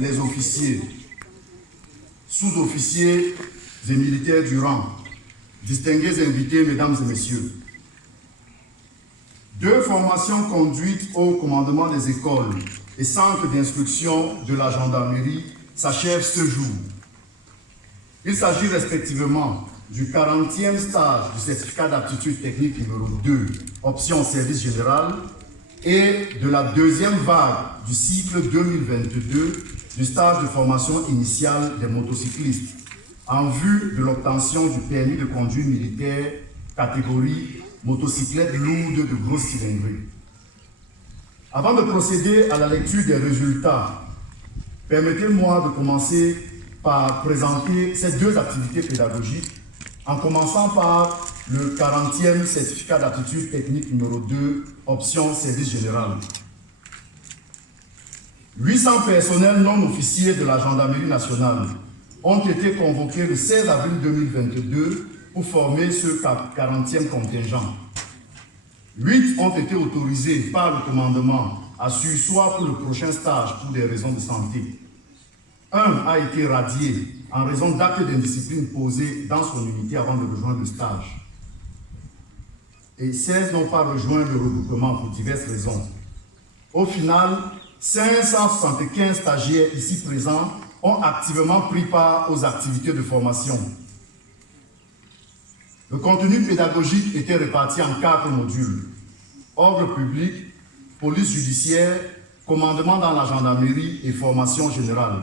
les officiers, sous-officiers et militaires du rang, distingués invités, mesdames et messieurs. 2 formations conduites au commandement des écoles et centres d'instruction de la gendarmerie s'achèvent ce jour. Il s'agit respectivement du 40e stage du certificat d'aptitude technique numéro 2, option service général, et de la 2e vague du cycle 2022 du stage de formation initiale des motocyclistes en vue de l'obtention du permis de conduire militaire catégorie motocyclette lourde de grosse cylindrée. Avant de procéder à la lecture des résultats, permettez-moi de commencer par présenter ces 2 activités pédagogiques, en commençant par le 40e certificat d'aptitude technique numéro 2, option service général. 800 personnels non officiers de la gendarmerie nationale ont été convoqués le 16 avril 2022 pour former ce 40e contingent. 8 ont été autorisés par le commandement à surseoir pour le prochain stage pour des raisons de santé. 1 a été radié en raison d'actes d'indiscipline posés dans son unité avant de rejoindre le stage. Et 16 n'ont pas rejoint le regroupement pour diverses raisons. Au final, 575 stagiaires ici présents ont activement pris part aux activités de formation. Le contenu pédagogique était réparti en 4 modules. Ordre public, police judiciaire, commandement dans la gendarmerie et formation générale.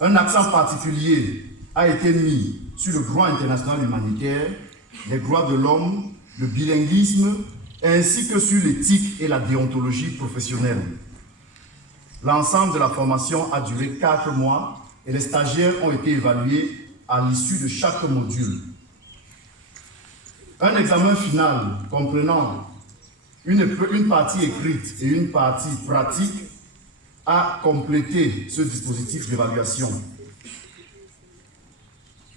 Un accent particulier a été mis sur le droit international humanitaire, les droits de l'homme, le bilinguisme, ainsi que sur l'éthique et la déontologie professionnelle. L'ensemble de la formation a duré 4 mois et les stagiaires ont été évalués à l'issue de chaque module. Un examen final comprenant une partie écrite et une partie pratique a complété ce dispositif d'évaluation.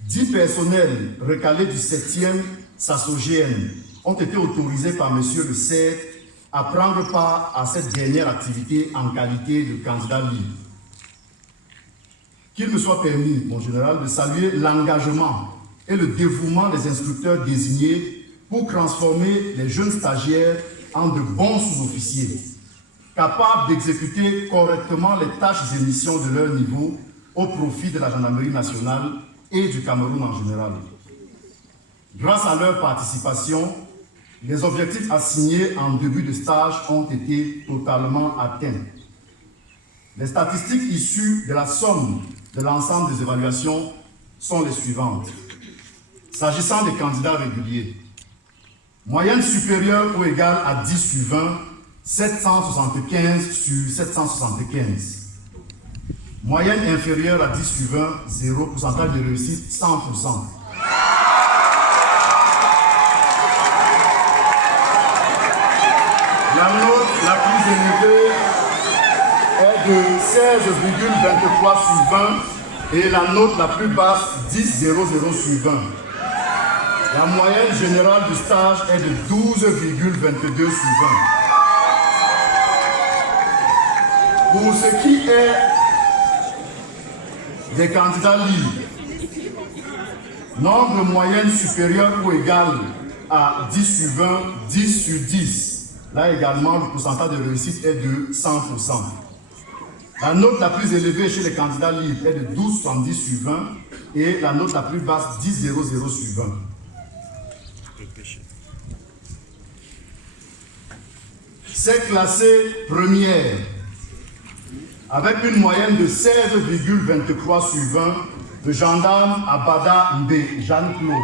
10 personnels recalés du 7e SASOGN ont été autorisés par Monsieur le CERT à prendre part à cette dernière activité en qualité de candidat libre. Qu'il me soit permis, mon général, de saluer l'engagement et le dévouement des instructeurs désignés pour transformer les jeunes stagiaires en de bons sous-officiers, capables d'exécuter correctement les tâches et missions de leur niveau au profit de la gendarmerie nationale et du Cameroun en général. Grâce à leur participation, les objectifs assignés en début de stage ont été totalement atteints. Les statistiques issues de la somme de l'ensemble des évaluations sont les suivantes. S'agissant des candidats réguliers, moyenne supérieure ou égale à 10 sur 20, 775 sur 775. Moyenne inférieure à 10 sur 20, 0, pourcentage de réussite 100%. La note la plus élevée est de 16,23 sur 20 et la note la plus basse 10,00 sur 20. La moyenne générale du stage est de 12,22 sur 20. Pour ce qui est des candidats libres, nombre moyenne supérieur ou égal à 10 sur 20, 10 sur 10. Là également, le pourcentage de réussite est de 100%. La note la plus élevée chez les candidats libres est de 12,70 sur 20 et la note la plus basse 10,00 sur 20. C'est classé première avec une moyenne de 16,23 sur 20, le gendarme Abada Mbé, Jeanne-Claude.